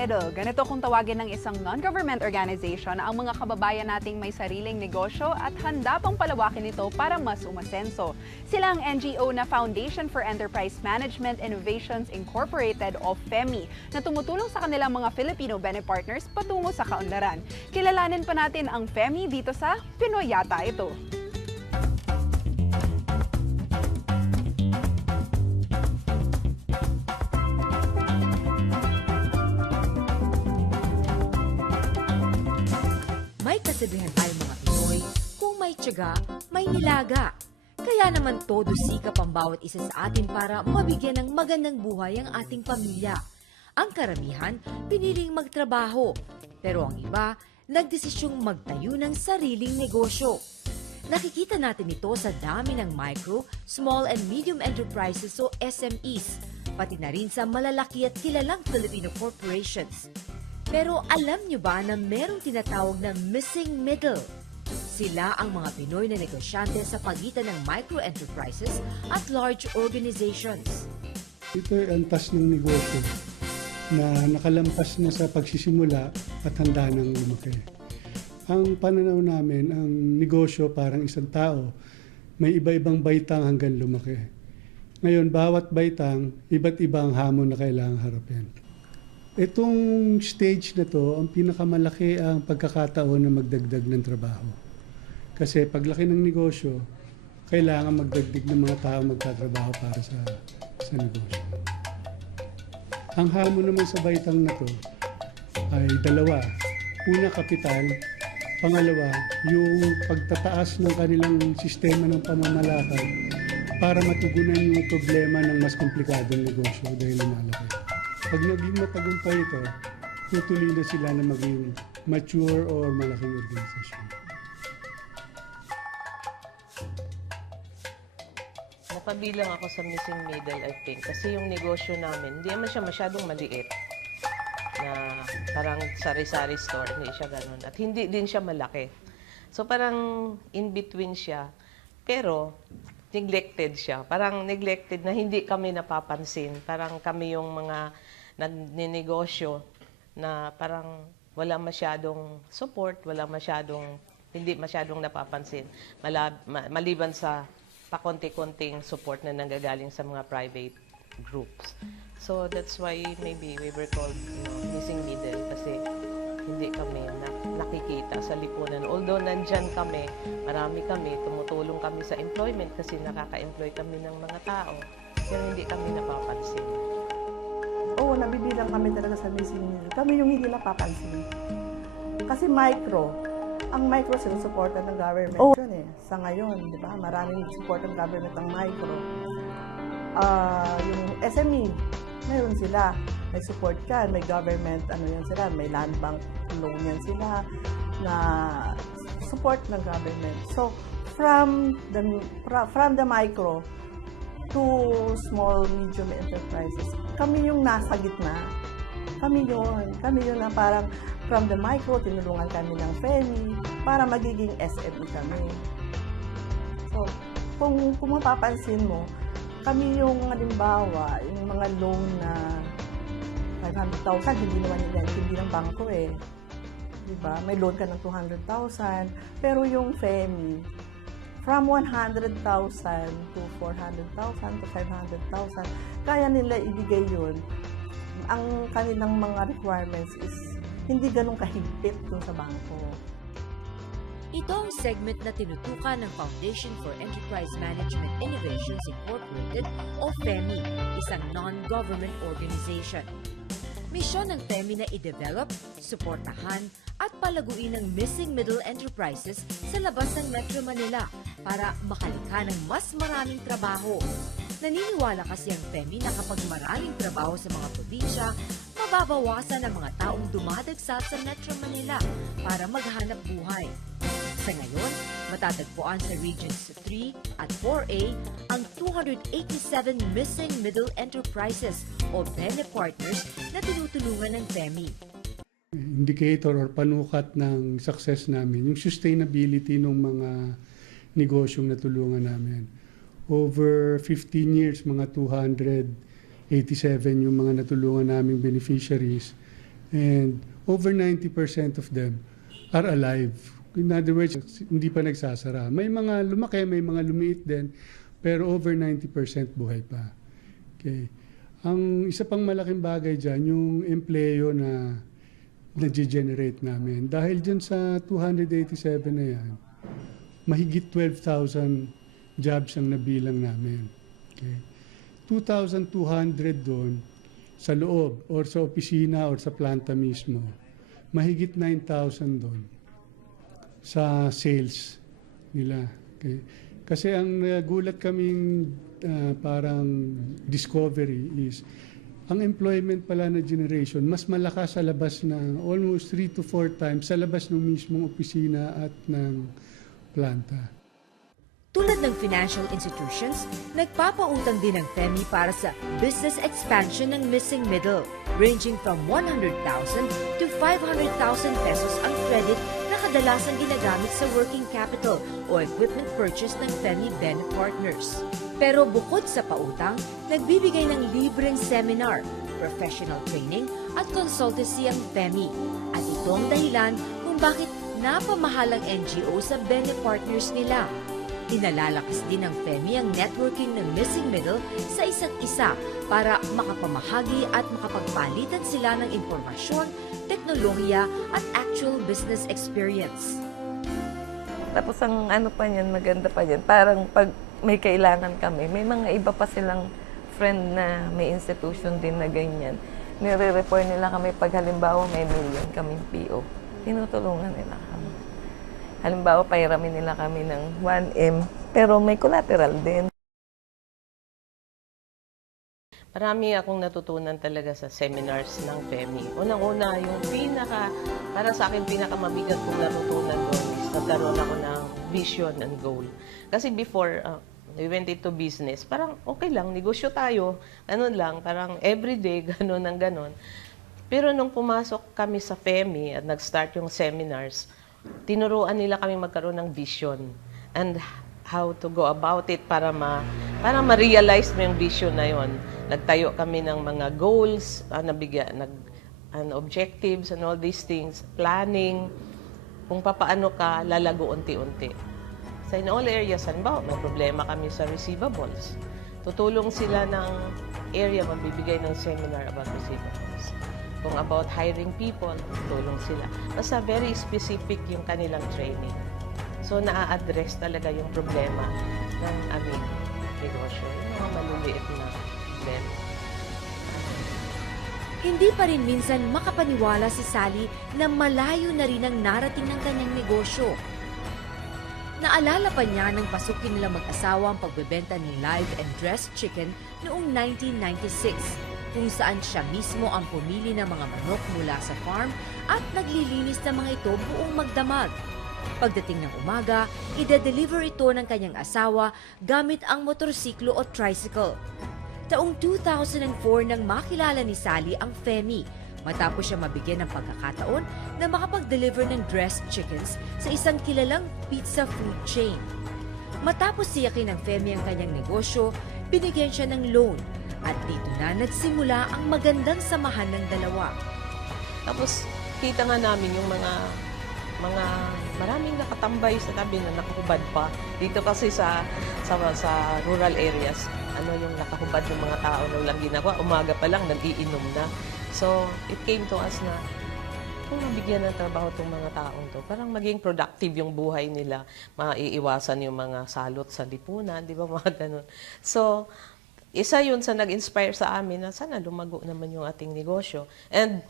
Middle. Ganito kung tawagin ng isang non-government organization ang mga kababayan nating may sariling negosyo at handa pang palawakin ito para mas umasenso. Sila ang NGO na Foundation for Enterprise Management Innovations Incorporated o FEMI na tumutulong sa kanilang mga Filipino Bene-partners patungo sa kaunlaran. Kilalanin pa natin ang FEMI dito sa Pinoy Yata Ito. May kasabihan tayo mga Pinoy, kung may tiyaga, may nilaga. Kaya naman todo sikap ang bawat isa sa atin para mabigyan ng magandang buhay ang ating pamilya. Ang karamihan, piniling magtrabaho. Pero ang iba, nagdesisyong magtayo ng sariling negosyo. Nakikita natin ito sa dami ng micro, small and medium enterprises o SMEs, pati na rin sa malalaki at kilalang Filipino corporations. Pero alam nyo ba na merong tinatawag na missing middle? Sila ang mga Pinoy na negosyante sa pagitan ng micro-enterprises at large organizations. Ito ay antas ng negosyo na nakalampas na sa pagsisimula at handa ng lumaki. Ang pananaw namin, ang negosyo parang isang tao, may iba-ibang baitang hanggang lumaki. Ngayon, bawat baitang, iba't ibang hamon na kailangang harapin. Itong stage na to, ang pinakamalaki ang pagkakataon na magdagdag ng trabaho. Kasi paglaki ng negosyo, kailangan magdagdag ng mga tao magtatrabaho para sa negosyo. Ang hamon naman sa baitang na to ay dalawa. Una, kapital. Pangalawa, yung pagtataas ng kanilang sistema ng pamamalakad para matugunan yung problema ng mas komplikadong negosyo dahil lumalaki. Pag naging matagumpay ito, tutuloy na sila na maging mature or malaking organisasyon. Napabilang ako sa missing middle, I think. Kasi yung negosyo namin, hindi naman siya masyadong maliit. Na parang sari-sari store, hindi siya ganun. At hindi din siya malaki. So parang in between siya. Pero neglected siya. Parang neglected na hindi kami napapansin. Parang kami yung mga nagninegosyo na parang wala masyadong support, hindi masyadong napapansin. Maliban sa pakonti-konting support na nanggagaling sa mga private groups. So that's why maybe we were called missing middle kasi hindi kami nakikita sa lipunan. Although nandyan kami, marami kami, tumutulong kami sa employment kasi nakaka-employ kami ng mga tao. Pero hindi kami napapansin. Oo, nabibilang kami talaga sa missing middle. Kami yung hindi napapansin. Kasi ang micro sinusuportan ng government. Yun sa ngayon, di ba? Maraming support ng government ang micro. Yung SME, meron sila. May support ka, may government, may land bank loan yan sila na support ng government. So, from the micro to small, medium enterprises, kami yung nasa gitna. Kami yun na parang from the micro, tinulungan kami ng FEMI para magiging SME kami. So, kung mapapansin mo, kami yung halimbawa, yung mga loan na 500,000, hindi naman hindi ng bangko Diba? May loan ka ng 200,000, pero yung FEMI, from 100,000 to 400,000 to 500,000, kaya nila ibigay yun. Ang kanilang mga requirements is hindi ganun kahigpit dun sa bangko. Ito ang segment na tinutukan ng Foundation for Enterprise Management Innovations Incorporated o FEMI, isang non-government organization. Misyon ng FEMI na i-develop, suportahan, at palaguin ang missing middle enterprises sa labas ng Metro Manila para makalikha ng mas maraming trabaho. Naniniwala kasi ang FEMI na kapag maraming trabaho sa mga probinsya, mababawasan ang mga taong dumadagsa sa Metro Manila para maghanap buhay. Sa ngayon, matatagpuan sa Regions 3 at 4A ang 287 missing middle enterprises o Bene-partners na tinutulungan ng FEMI. Indicator or panukat ng success namin, yung sustainability ng mga negosyong natulungan namin. Over 15 years, mga 287 yung mga natulungan naming beneficiaries And over 90% of them are alive. In other words, hindi pa nagsasara. May mga lumaki, may mga lumiit din, pero over 90% buhay pa. Okay. Ang isa pang malaking bagay dyan, yung empleyo na na-generate namin. Dahil dyan sa 287 na yan, mahigit 12,000 jobs ang nabilang namin. Okay. 2,200 doon sa loob or sa opisina or sa planta mismo. Mahigit 9,000 doon sa sales nila. Okay. Kasi ang nagulat kaming parang discovery is ang employment pala na generation mas malakas sa labas ng almost 3 to 4 times sa labas ng mismong opisina at ng planta. Tulad ng financial institutions, nagpapautang din ang FEMI para sa business expansion ng missing middle, ranging from 100,000 to 500,000 pesos ang credit na kadalasan ginagamit sa working capital o equipment purchase ng FEMI Bene Partners. Pero bukod sa pautang, nagbibigay ng libreng seminar, professional training at consultancy ang FEMI. At ito ang dahilan kung bakit napamahal ang NGO sa Bene Partners nila. Inalalakas din ng FEMI ang networking ng missing middle sa isa't isa para makapamahagi at makapagpalitan sila ng impormasyon, teknolohiya at actual business experience. Tapos ang ano pa niyan, maganda pa niyan, parang pag may kailangan kami, may mga iba pa silang friend na may institution din na ganyan. Nire-refer nila kami pag halimbawa may million kaming PO. Tinutulungan nila kami. Halimbawa, pahiramin nila kami ng 1M, pero may collateral din. Marami akong natutunan talaga sa seminars ng FEMI. Unang-una, yung para sa akin, pinakamabigat kong natutunan doon is nagkaroon ako ng vision and goal. Kasi before, we went into business, parang okay lang, negosyo tayo, ganun lang, parang everyday, ganun ang ganun. Pero nung pumasok kami sa FEMI at nag-start yung seminars, tinuruan nila kami magkaroon ng vision and how to go about it para ma-realize mo yung vision na yon. Nagtayo kami ng mga goals, objectives and all these things, planning, kung papaano ka lalago unti-unti. So in all areas, halimbawa, may problema kami sa receivables. Tutulong sila ng area, magbibigay ng seminar about receivables. Kung about hiring people, tutulong sila. Basta very specific yung kanilang training. So naa-address talaga yung problema ng aming negosyo. Yung mga maliliit na problema. Hindi pa rin minsan makapaniwala si Sally na malayo na rin ang narating ng kanyang negosyo. Naalala pa niya nang pasukin nila mag-asawa ang pagbebenta ng live and dressed chicken noong 1996, kung saan siya mismo ang pumili ng mga manok mula sa farm at naglilinis ng mga ito buong magdamag. Pagdating ng umaga, ide-deliver ito ng kanyang asawa gamit ang motorsiklo o tricycle. Taong 2004 nang makilala ni Sally ang FEMI, matapos siya mabigyan ng pagkakataon na makapag-deliver ng dressed chickens sa isang kilalang pizza food chain. Matapos siyakin ng FEMI ang kanyang negosyo, binigyan siya ng loan at dito na nagsimula ang magandang samahan ng dalawa. Tapos kita nga namin yung mga maraming nakatambay sa tabi na nakahubad pa. Dito kasi sa rural areas, yung nakahubad ng mga tao na walang ginagawa, umaga pa lang nag-iinom na. So, it came to us na kung mabigyan ng trabaho itong mga taong to, parang maging productive yung buhay nila, maiiwasan yung mga salot sa lipunan, di ba, mga ganun. So, isa yun sa nag-inspire sa amin na sana lumago naman yung ating negosyo. And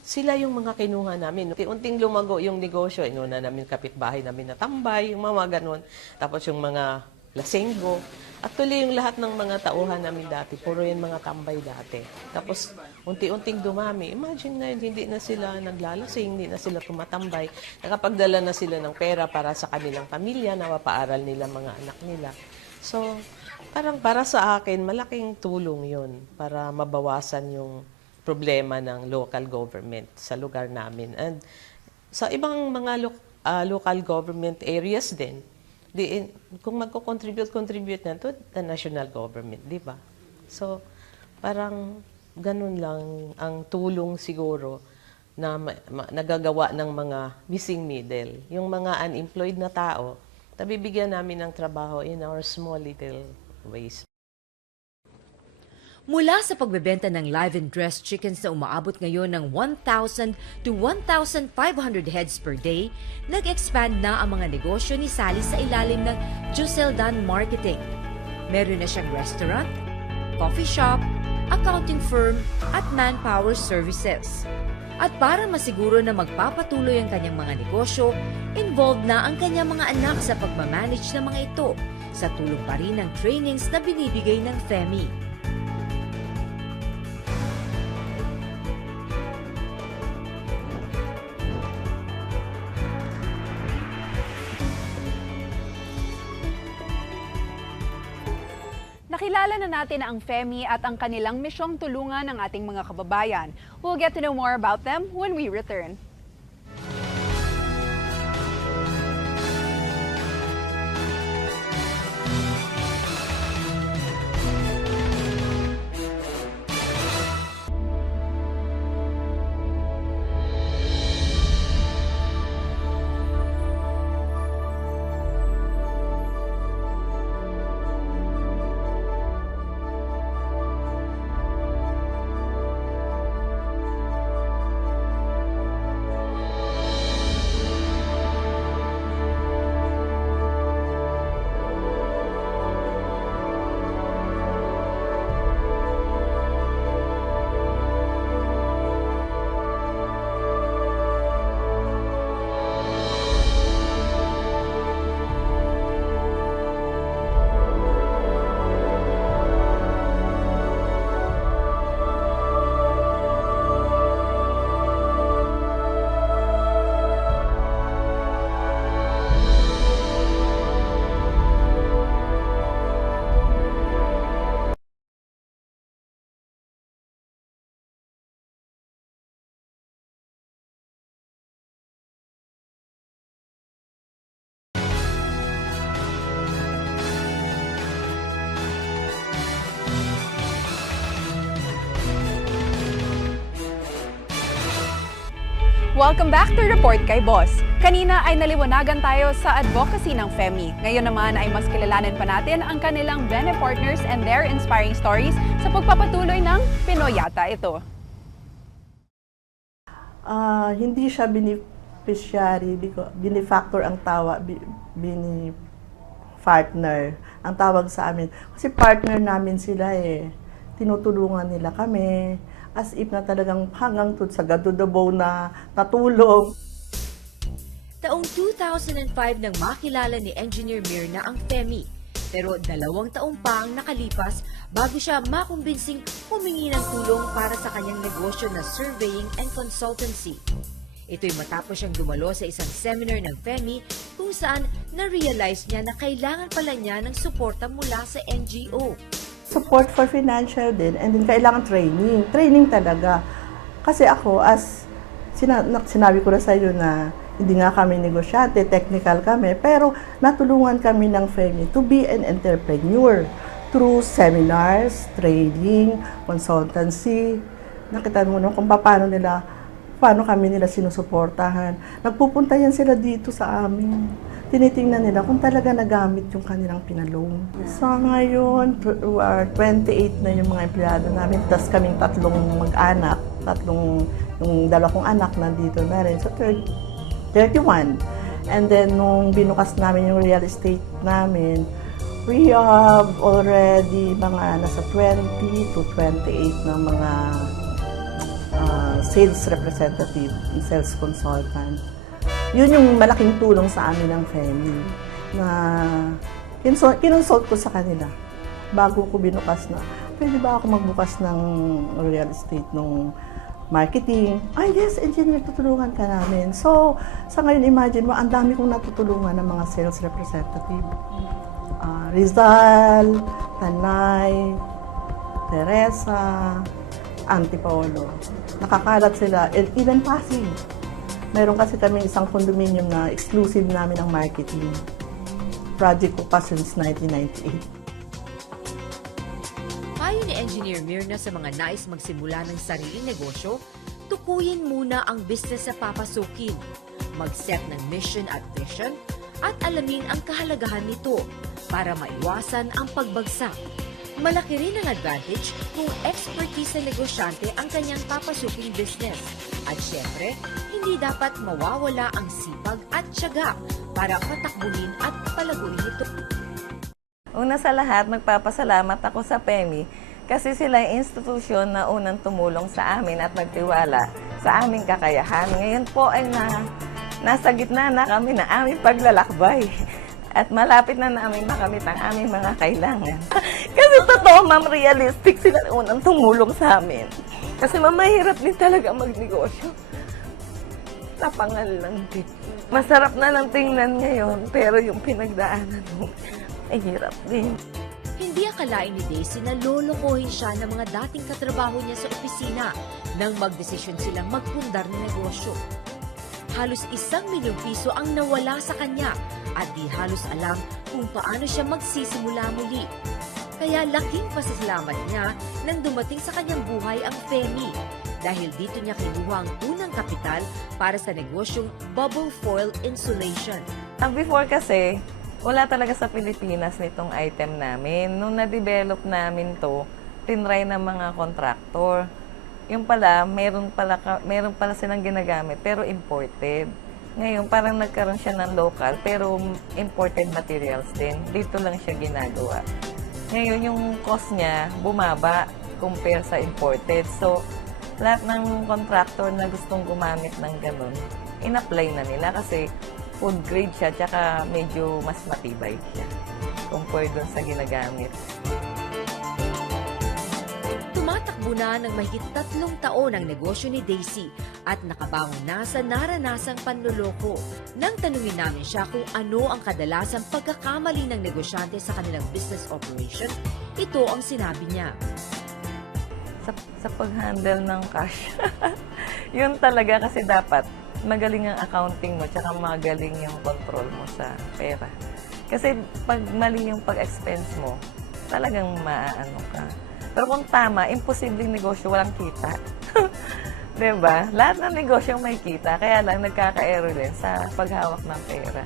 sila yung mga kinuha namin. Unting lumago yung negosyo, inuna namin kapitbahay namin na tambay, yung mga ganun. Tapos yung mga lasenggo. Actually, yung lahat ng mga tauhan namin dati, puro yung mga tambay dati. Tapos, unti-unting dumami. Imagine ngayon, hindi na sila naglalasing, hindi na sila tumatambay. Nakapagdala na sila ng pera para sa kanilang pamilya, napapaaral nila mga anak nila. So, parang para sa akin, malaking tulong yun para mabawasan yung problema ng local government sa lugar namin. And sa ibang mga local government areas din, kung magko-contribute na to the national government, di ba? So, parang Ganun lang ang tulong siguro na nagagawa ng mga missing middle. Yung mga unemployed na tao, nabibigyan namin ng trabaho in our small little ways. Mula sa pagbebenta ng live and dressed chickens na umaabot ngayon ng 1,000 to 1,500 heads per day, nag-expand na ang mga negosyo ni Sally sa ilalim ng Joseldan Marketing. Meron na siyang restaurant, coffee shop, accounting firm at manpower services. At para masiguro na magpapatuloy ang kanyang mga negosyo, involved na ang kanyang mga anak sa pagmamanage ng mga ito sa tulong pa rin ng trainings na binibigay ng FEMI. Nakilala na natin ang FEMI at ang kanilang misyong tulungan ng ating mga kababayan. We'll get to know more about them when we return. Welcome back to Report kay Boss. Kanina ay naliwanagan tayo sa advocacy ng FEMI. Ngayon naman ay mas kilalanin pa natin ang kanilang Bene partners and their inspiring stories sa pagpapatuloy ng Pinoy Yata ito. Hindi siya beneficiary, benefactor ang partner ang tawag sa amin. Kasi partner namin sila eh. Tinutulungan nila kami. As if na talagang hanggang sa gadudabaw na natulong. Taong 2005 nang makilala ni Engineer Mirna ang FEMI. Pero 2 taon pa ang nakalipas bago siya makumbinsing humingi ng tulong para sa kanyang negosyo na surveying and consultancy. Ito'y matapos siyang dumalo sa isang seminar ng FEMI kung saan na-realize niya na kailangan pala niya ng suporta mula sa NGO. Support for financial din, and then kailangan training. Training talaga. Kasi ako, as sinabi ko na sa iyo na hindi nga kami negosyante, technical kami, pero natulungan kami ng FEMI to be an entrepreneur through seminars, training, consultancy. Nakita mo no, kung paano kami nila sinusuportahan. Nagpupunta yan sila dito sa amin. Tinitingnan nila kung talaga nagamit yung kanilang pinalong. So ngayon, 28 na yung mga empleyado namin, tapos kaming 3 mag-anak, yung 2 kong anak nandito na rin. So 31. And then nung binukas namin yung real estate namin, we have already mga nasa 20 to 28 na mga sales representative and sales consultant. Yun yung malaking tulong sa amin ng FEMI na kinonsult ko sa kanila bago ko binukas na, pwede ba ako magbukas ng real estate nung marketing? Yes, engineer, tutulungan ka namin. So, sa ngayon, imagine mo, ang dami kong natutulungan ng mga sales representative. Rizal, Tanay, Teresa, Antipolo. Nakakalat sila, and even Pasig. Meron kasi kami isang condominium na exclusive namin ng marketing. Project ko pa since 1998. ni Engineer Mirna sa mga nais magsimula ng sariling negosyo, tukuyin muna ang business sa papasukin, mag-set ng mission at vision, at alamin ang kahalagahan nito para maiwasan ang pagbagsak. Malaki rin ang advantage kung expertise sa negosyante ang kanyang papasuking business. At syempre, hindi dapat mawawala ang sipag at tiyaga para patakbuhin at palaguin ito. Una sa lahat, magpapasalamat ako sa PEMI kasi sila yung institusyon na unang tumulong sa amin at nagtiwala sa aming kakayahan. Ngayon po ay nasa gitna na kami na aming paglalakbay. At malapit na namin makamit ang aming mga kailangan. Kasi totoo, ma'am, realistic sila unang tumulong sa amin. Kasi mahirap din talaga magnegosyo. Tapangal lang din. Masarap na lang tingnan ngayon, pero yung pinagdaanan mo, ay hirap din. Hindi akalain ni Daisy na lolokohin siya ng mga dating katrabaho niya sa opisina nang magdesisyon silang magpundar ng negosyo. Halos 1 milyong piso ang nawala sa kanya at di halos alam kung paano siya magsisimula muli. Kaya laking pasasalamat niya nang dumating sa kanyang buhay ang FEMI dahil dito niya kinuha ang unang kapital para sa negosyong bubble foil insulation. Before kasi, wala talaga sa Pilipinas nitong item namin. Nung na-develop namin to, tinry ng mga kontraktor. Yung pala, meron pala silang ginagamit, pero imported. Ngayon, parang nagkaroon siya ng local, pero imported materials din. Dito lang siya ginagawa. Ngayon, yung cost niya, bumaba compare sa imported. So, lahat ng contractor na gustong gumamit ng ganun, in-apply na nila kasi food grade siya, tsaka medyo mas matibay siya compare dun sa ginagamit. Tumatakbo na ng mahigit 3 taon ang negosyo ni Daisy at nakabangon na sa naranasang panloloko. Nang tanungin namin siya kung ano ang kadalasang pagkakamali ng negosyante sa kanilang business operation, ito ang sinabi niya. Sa pag-handle ng cash, yun talaga kasi dapat magaling ang accounting mo tsaka magaling yung control mo sa pera. Kasi pag mali yung pag-expense mo, talagang maaano ka. Pero kung tama, imposibleng negosyo, walang kita. Diba? Lahat ng negosyo may kita, kaya lang nagkaka-error din sa paghawak ng pera.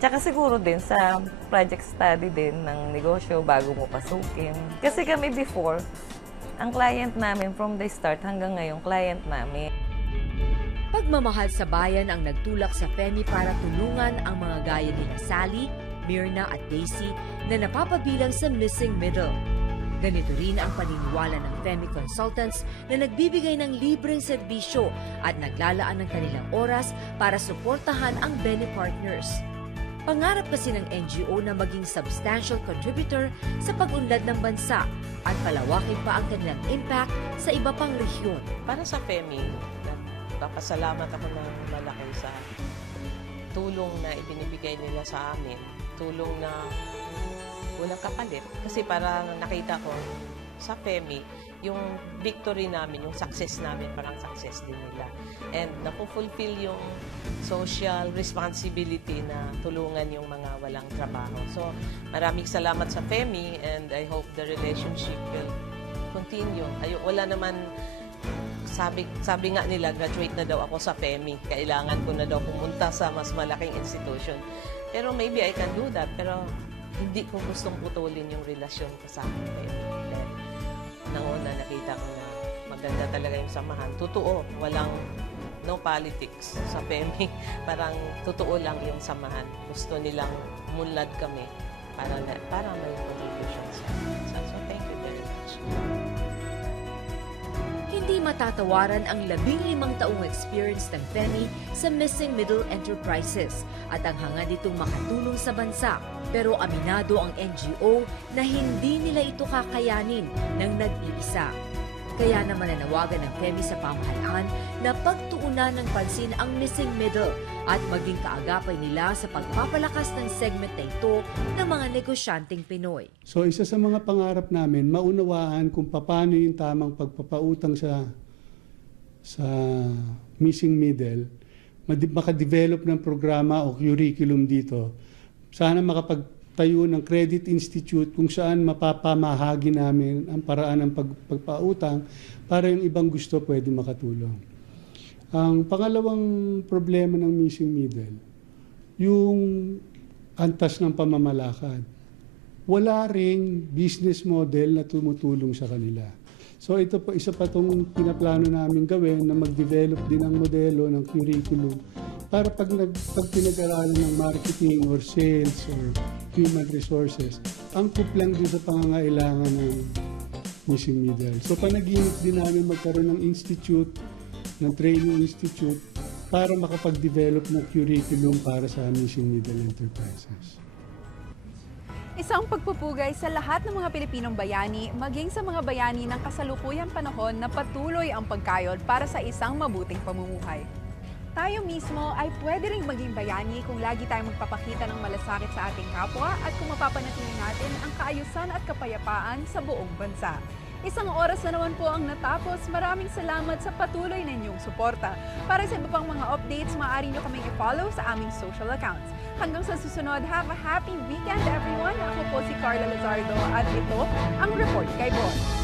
Tsaka siguro din sa project study din ng negosyo bago mo pasukin. Kasi kami before, ang client namin from the start hanggang ngayon, client namin. Pagmamahal sa bayan ang nagtulak sa FEMI para tulungan ang mga gaya ni Sally, Mirna at Daisy na napapabilang sa missing middle. Ganito rin ang paniniwala ng FEMI Consultants na nagbibigay ng libreng serbisyo at naglalaan ng kanilang oras para suportahan ang Bene Partners. Pangarap kasi ng NGO na maging substantial contributor sa pag-unlad ng bansa at palawakin pa ang kanilang impact sa iba pang rehiyon. Para sa FEMI, nagpapasalamat ako ng malaki sa tulong na ibinibigay nila sa amin. Tulong na walang kapalit. Kasi para nakita ko sa FEMI, yung victory namin, yung success namin, parang success din nila. And napufulfill yung social responsibility na tulungan yung mga walang trabaho. So, maraming salamat sa FEMI and I hope the relationship will continue. Wala naman, sabi nga nila, graduate na daw ako sa FEMI. Kailangan ko na daw pumunta sa mas malaking institution. Pero maybe I can do that. Pero hindi ko gustong putulin yung relasyon ko sa FEMI. Nanguna, nakita ko na maganda talaga yung samahan. Totoo, no politics sa FEMI. Parang totoo lang yung samahan. Gusto nilang munlad kami para may contribution sa bansa. So, thank you very much. Hindi matatawaran ang 15 taong experience ng FEMI sa Missing Middle Enterprises at ang hangad nitong makatulong sa bansa. Pero aminado ang NGO na hindi nila ito kakayanin ng nag-iisa. Kaya naman nananawagan ng FEMI sa pamahalaan na pagtuunan ng pansin ang missing middle at maging kaagapay nila sa pagpapalakas ng segment na ito ng mga negosyanteng Pinoy. So isa sa mga pangarap namin, maunawaan kung paano yung tamang pagpapautang sa missing middle, makadevelop ng programa o curriculum dito. Sana pagtayo ng credit institute kung saan mapapamahagi namin ang paraan ng pagpautang para yung ibang gusto pwede makatulong. Ang pangalawang problema ng missing middle, yung antas ng pamamalakad. Wala ring business model na tumutulong sa kanila. So ito po, isa pa itong pinaplano namin gawin na mag-develop din ng modelo ng curriculum para pag pinag-aralan ng marketing or sales or human resources, angkop lang din sa pangangailangan ng missing middle. So panaginip din namin magkaroon ng institute, ng training institute para makapag-develop ng curriculum para sa missing middle enterprises. Isang pagpupugay sa lahat ng mga Pilipinong bayani, maging sa mga bayani ng kasalukuyang panahon na patuloy ang pagkayod para sa isang mabuting pamumuhay. Tayo mismo ay pwede ring maging bayani kung lagi tayong magpapakita ng malasakit sa ating kapwa at kung mapapanatili natin ang kaayusan at kapayapaan sa buong bansa. Isang oras na naman po ang natapos. Maraming salamat sa patuloy na inyong suporta. Para sa iba pang mga updates, maaari nyo kaming i-follow sa aming social accounts. Hanggang sa susunod, have a happy weekend everyone! Ako po si Carla Lazardo at ito ang Report kay Boss.